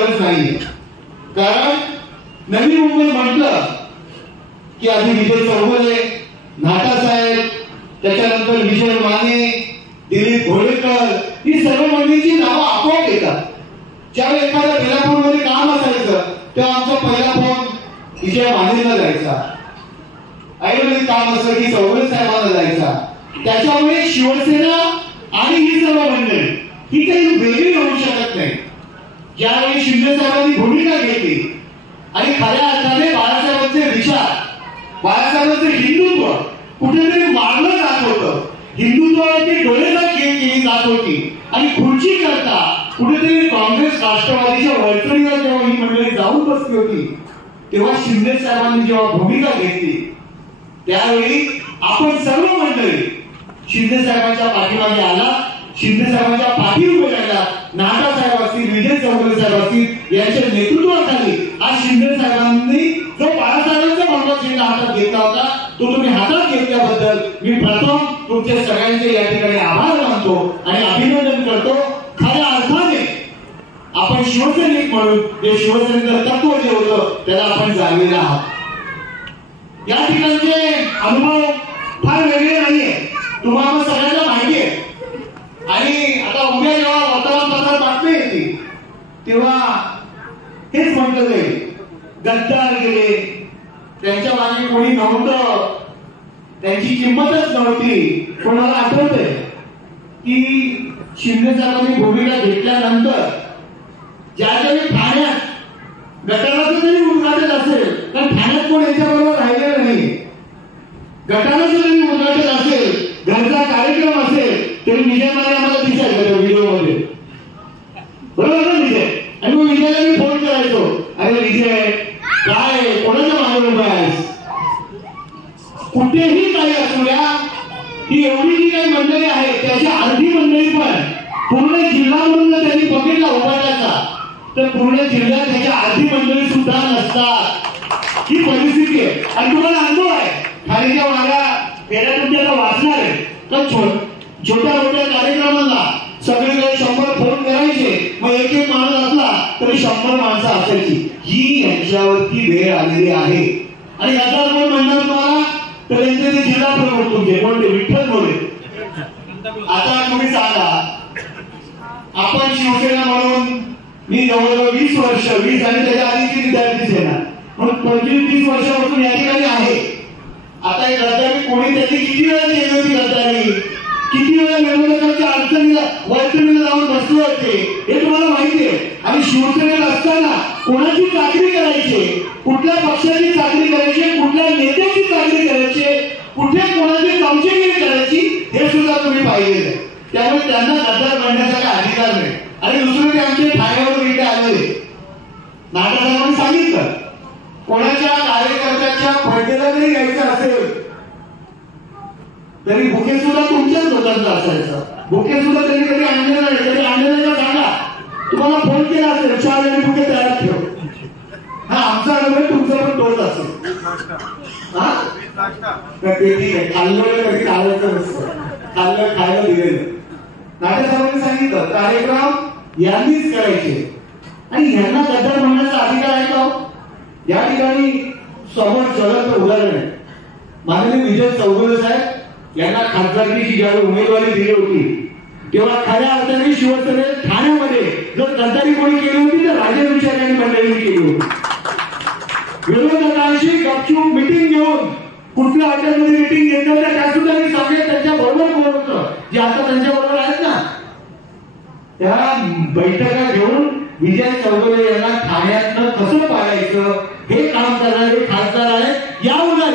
गरज नाही. कारण नवी मुंबई म्हटलं की आधी विजय चौगुले, नाटासाहेब, त्याच्यानंतर विजय माने, दिलीप घोडेकर, ही सर्व मंडळींची नावं आपोआप येतात. ज्यावेळी एखाद्या बेलापूरमध्ये काम असायचं तेव्हा आमचा पहिला फोन विजय मानेला जायचा. आयुर्वेदिक काम असलं की चौगुले साहेबांना जायचा. त्याच्यामुळे शिवसेना आणि ही सर्व मंडळी ही काही वेगळी होऊ शकत नाही. ज्यावेळी शिंदे साहेबांनी भूमिका घेतली आणि खऱ्या अर्थाने बाळासाहेबांचे विचार, बाळासाहेबांचे हिंदुत्व कुठेतरी मारलं जात होतं. हिंदुत्वावरती डोळेजात केली जात होती आणि खुर्ची करता कुठेतरी काँग्रेस राष्ट्रवादीच्या वरचढीवर जेव्हा ही मंडळी जाऊन बसली होती तेव्हा शिंदे साहेबांनी जेव्हा भूमिका घेतली त्यावेळी आपण सर्व मंडळी शिंदे साहेबांच्या पाठीमागे आला, शिंदे साहेबांच्या पाठी उभे राहिला. नाटा साहेब असतील, विजय चौगुले साहेब असतील यांच्या नेतृत्वाखाली आज शिंदे साहेबांनी जो बाळासाहेबांचा मनोचिन्ह हातात घेतला होता तो तुम्ही हातात घेतल्याबद्दल मी प्रथम तुमच्या सगळ्यांचे या ठिकाणी आभार मानतो आणि अभिनंदन करतो. खऱ्या अर्थाने आपण शिवसैनिक म्हणून जे शिवसेनेचं तत्व जे होतं त्याला आपण जाणलेलं आहात. या ठिकाणचे अनुभव फार वेगळे नाहीये, तुम्हाला सगळ्यांना माहिती आहे. आणि आता उद्या जेव्हा वर्तमानपत्रात बातमी येते तेव्हा हेच म्हटलं जाईल गद्दार गेले, त्यांच्या मागे कोणी नव्हतं, त्यांची किंमतच नव्हती. कोणाला आठवतंय की शिंदे साहेबांनी भूमिका घेतल्यानंतर ज्यावेळी ठाण्यात गटाराचं जरी उद्घाटन असेल तर ठाण्यात कोण याच्याबरोबर राहिलेलं नाही. गटाराचं जरी उद्घाटन असेल, घरचा कार्यक्रम असेल तरी विजय माने आम्हाला दिसायचं त्या व्हिडिओ मध्ये, बरोबर ना विजय? आणि मग विजयला मी फोन करायचो, अरे विजय काय कोणाच्या मागे उभा आहेस? कुठेही काही असू द्या, ही एवढी जी काही मंडळी आहे त्याची अर्धी मंडळी पण पूर्ण जिल्हा म्हणून जर त्यांनी बघितला उभाटाचा तर पूर्ण जिल्ह्यात त्याच्या अर्धी मंडळी सुद्धा नसतात. ही परिस्थिती आहे. आणि तुम्हाला अनुभव आहे, खालीच्या वाऱ्या फेऱ्या तुमच्या आता वाचणार आहे तर छोट्या मोठ्या कार्यक्रमांना सगळीकडे 100 फोन करायचे, मग एक एक माणूस असला तरी 100 माणसं असायची. ही यांच्यावरती वेळ आलेली आहे. आणि याचा कोण म्हणणार तुम्हाला तर यांचे ते जिल्हा प्रमुख तुमचे कोणते विठ्ठल मोरे. आता तुम्ही सांगा, आपण शिवसेना म्हणून मी जवळजवळ 20 वर्ष 20 आणि त्याच्या आधीची विद्यार्थी सेना म्हणून 25-30 वर्षापासून या ठिकाणी आहे. आता हे गद्दारी कोणी त्याची किती वेळा केली होती, गद्दारी किती वेळा विरोधकांच्या अडचणीला वरचढीला जाऊन बसले होते हे तुम्हाला माहिती आहे. आणि शिवसेनेत असताना कोणाची चाकरी करायची, कुठल्या पक्षाची चाकरी करायची, कुठल्या नेत्याची चाकरी करायची, कुठे कोणाची चमचेगिरी करायची हे सुद्धा तुम्ही पाहिलेलं. त्यामुळे त्यांना गद्दार बनण्याचा काही अधिकार नाही. आणि दुसरे ते आमचे ठाण्यावरून इथे आलेले नाटकांनी सांगितलं कोणाच्या कार्यकर्त्याच्या बर्थडेला जरी यायचं असेल तरी बुके सुद्धा तुमच्याच लोकांचा असायचा. बुके सुद्धा त्यांनी कधी आणलेलं नाही. कधी आणलेलं का सांगा, तुम्हाला फोन केला असेल 4 वेळी बुके तयार ठेव. हा आमचा अनुभव तुमचा पण तोच असेल. हा ते ठीक आहे, खाल्लं कधी खायचं नसतं, खाल्लं खायला दिलेलं. नाट्यसाहेबांनी सांगितलं कार्यक्रम यांनीच करायचे आणि यांना गद्दार म्हणण्याचा अधिकार आहे का? या ठिकाणी समोर ज्वलंत उदाहरण आहे. माननीय विजय चौगुले साहेब यांना खासदारकीची ज्यावेळी उमेदवारी दिली होती तेव्हा खऱ्या अर्थाने शिवसेनेत ठाण्यामध्ये जर गद्दारी कोणी केली होती तर राजे विचार यांनी मंडळींनी केली होती. विरोधकांशी गपचूप मिटिंग घेऊन कुठल्या हॉटेलमध्ये मिटिंग घेतली होत्या त्या सुद्धा मी सांगेन त्यांच्या बरोबर कोण होतं जे आता त्यांच्या बरोबर आहेत ना. त्या बैठका घेऊन विजय चौगुले यांना ठाण्यातनं कसं पाडायचं हे काम करणारे खासदार आहेत. या उलट